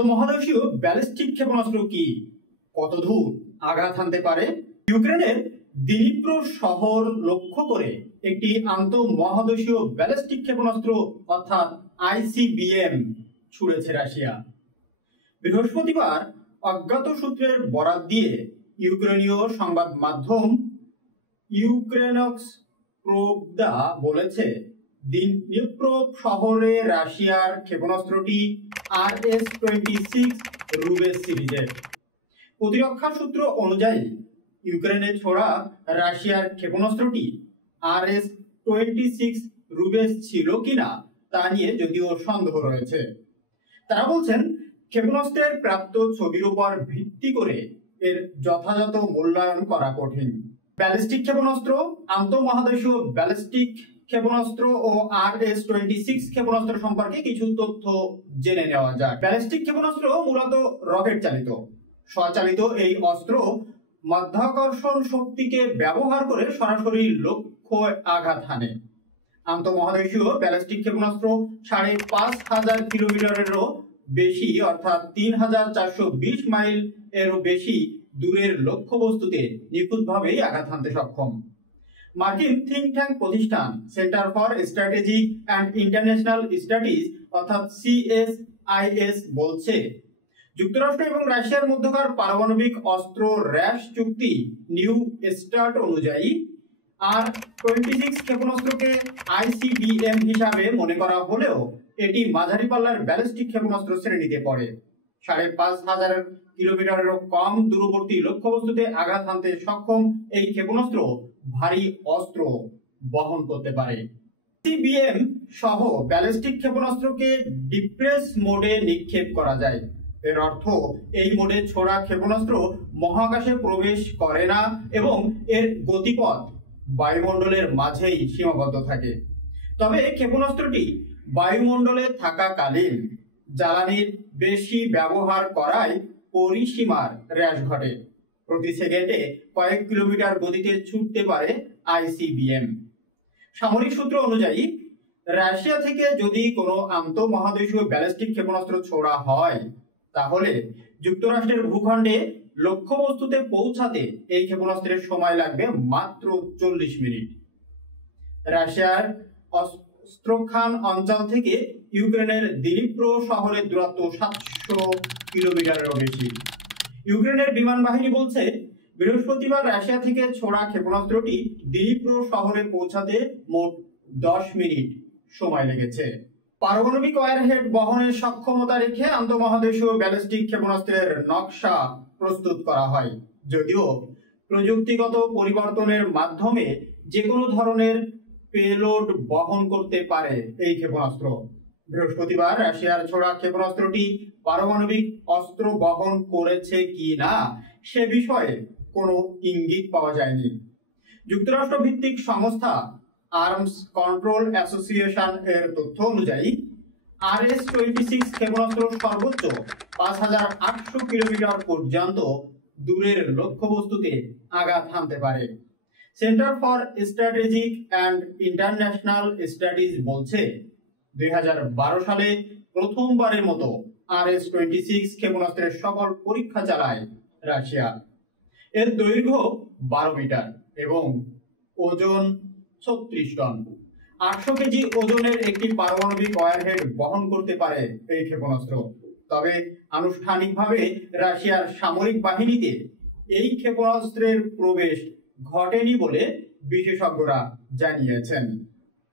আন্তঃমহাদেশীয় ballistic ক্ষেপণাস্ত্র কি, কতদূর আঘাত হানতে পারে? ইউক্রেনের দিনিপ্রো শহর লক্ষ্য করে একটি আন্তঃমহাদেশীয় ব্যালিস্টিক ক্ষেপণাস্ত্র অর্থাৎ আইসিবিএম ছুড়েছে রাশিয়া। বৃহস্পতিবার অজ্ঞাত সূত্রের বরাত দিয়ে ইউক্রেনীয় সংবাদ মাধ্যম ইউক্রেনক্স প্রবদা বলেছে, দিনিপ্রো শহরে রাশিয়ার ক্ষেপণাস্ত্রটি RS-26 রুবেস সিরিজের। প্রতিরক্ষা সূত্র অনুযায়ী ইউক্রেনে ছোড়া রাশিয়ার ক্ষেপণাস্ত্রটি RS-26 রুবেস ছিল কিনা তা নিয়ে যদিও সন্দেহ রয়েছে। তারা বলছেন, ক্ষেপণাস্ত্রের প্রাপ্ত ছবির উপর ভিত্তি করে এর যথাযথ মূল্যায়ন করা কঠিন। ব্যালিস্টিক ক্ষেপণাস্ত্র, আন্তঃমহাদেশীয় ব্যালিস্টিক ক্ষেপণাস্ত্র ও RS-26 ক্ষেপণাস্ত্র সম্পর্কে কিছু তথ্য জেনে নেওয়া যাক। ব্যালিস্টিক ক্ষেপণাস্ত্র মূলত রকেট চালিত। স্বচালিত এই অস্ত্র মাধ্যাকর্ষণ শক্তিকে ব্যবহার করে সরাসরি লক্ষ্য আঘাত হানে। আন্তঃমহাদেশীয় ব্যালিস্টিক ক্ষেপণাস্ত্র ৫,৫০০ কিলোমিটারেরও বেশি অর্থাৎ ৩,৪২০ মাইল এরও বেশি দূরের লক্ষ্যবস্তুতে নিখুঁতভাবেই আঘাত হানতে সক্ষম। মার্কিন থিঙ্ক ট্যাঙ্ক প্রতিষ্ঠান centre for strategic and international studies অর্থাৎ CSIS বলছে, যুক্তরাষ্ট্র এবং রাশিয়ার মধ্যকার পারমাণবিক অস্ত্র হ্রাস চুক্তি নিউ স্টার্ট অনুযায়ী R-26 ক্ষেপণাস্ত্রকে ICBM হিসাবে মনে করা হলেও এটি মাঝারি পাল্লার ব্যালিস্টিক ক্ষেপণাস্ত্র শ্রেণীতে পড়ে। ৫,৫০০ কিলোমিটারেরও কম দূরবর্তী লক্ষ্যবস্তুতে আঘাত হানতে সক্ষম এই ক্ষেপণাস্ত্র ভারী অস্ত্র বহন করতে পারে। ICBM সহ ব্যালিস্টিক ক্ষেপণাস্ত্রকে ডিপ্রেস মোডে নিক্ষেপ করা যায়। এর অর্থ এই মোডে ছোড়া ক্ষেপণাস্ত্র মহাকাশে প্রবেশ করে না এবং এর গতিপথ বায়ুমণ্ডলের মাঝেই সীমাবদ্ধ থাকে। তবে ক্ষেপণাস্ত্রটি বায়ুমণ্ডলে থাকাকালীন জ্বালানির বেশি ব্যবহার করায় পরিসীমার হ্রাস ঘটে। প্রতি সেকেন্ডে কয়েক কিলোমিটার গতিতে ছুটতে পারে ICBM। সামরিক সূত্র অনুযায়ী রাশিয়া থেকে যদি কোনো আন্তঃমহাদেশীয় ব্যালিস্টিক ক্ষেপণাস্ত্র ছোড়া হয় তাহলে যুক্তরাষ্ট্রের ভূখণ্ডে লক্ষ্যবস্তুতে পৌঁছাতে এই ক্ষেপণাস্ত্রের সময় লাগবে মাত্র 40 মিনিট। রাশিয়ার অস্ত্রখান অঞ্চল থেকে ইউক্রেনের দিনিপ্রো শহরের দূরত্ব 700 কিলোমিটারেরও বেশি। ইউক্রেনের বিমান বাহিনী বলছে, বৃহস্পতিবার রাশিয়া থেকে ছোড়া ক্ষেপণাস্ত্রটি দিনিপ্রো শহরে পৌঁছাতে মোট 10 মিনিট সময় লেগেছে। পারমাণবিক ওয়ারহেড বহনের সক্ষমতা রেখে আন্তঃমহাদেশীয় ব্যালিস্টিক ক্ষেপণাস্ত্রের নকশা প্রস্তুত করা হয়। যদিও প্রযুক্তিগত পরিবর্তনের মাধ্যমে যে কোনো ধরনের পেলোড বহন করতে পারে এই ক্ষেপণাস্ত্র। বৃহস্পতিবার রাশিয়ার ছোড়া ক্ষেপণাস্ত্রটি পারমাণবিক অস্ত্র বহন করেছে কি না সে বিষয়ে কোনো ইঙ্গিত পাওয়া যায়নি। যুক্তরাষ্ট্র ভিত্তিক সংস্থা আর্মস কন্ট্রোল অ্যাসোসিয়েশন এর তথ্য অনুযায়ী RS-26 ক্ষেপণাস্ত্র সর্বোচ্চ ৫,৮০০ কিলোমিটার পর্যন্ত দূরের লক্ষ্যবস্তুতে আঘাত হানতে পারে। Centre for strategic and international studies বলছে, ২০১২ সালে প্রথমবারের মতো RS-26 ক্ষেপণাস্ত্রের সকল পরীক্ষা চালায় রাশিয়া। এর দৈর্ঘ্য 12 মিটার এবং ওজন 36 টন। 800 কেজি ওজনের একটি পারমাণবিক ওয়ারহেড বহন করতে পারে এই ক্ষেপণাস্ত্র। তবে আনুষ্ঠানিকভাবে রাশিয়ার সামরিক বাহিনীতে এই ক্ষেপণাস্ত্রের প্রবেশ ঘটেনি বলে বিশেষজ্ঞরা জানিয়েছেন।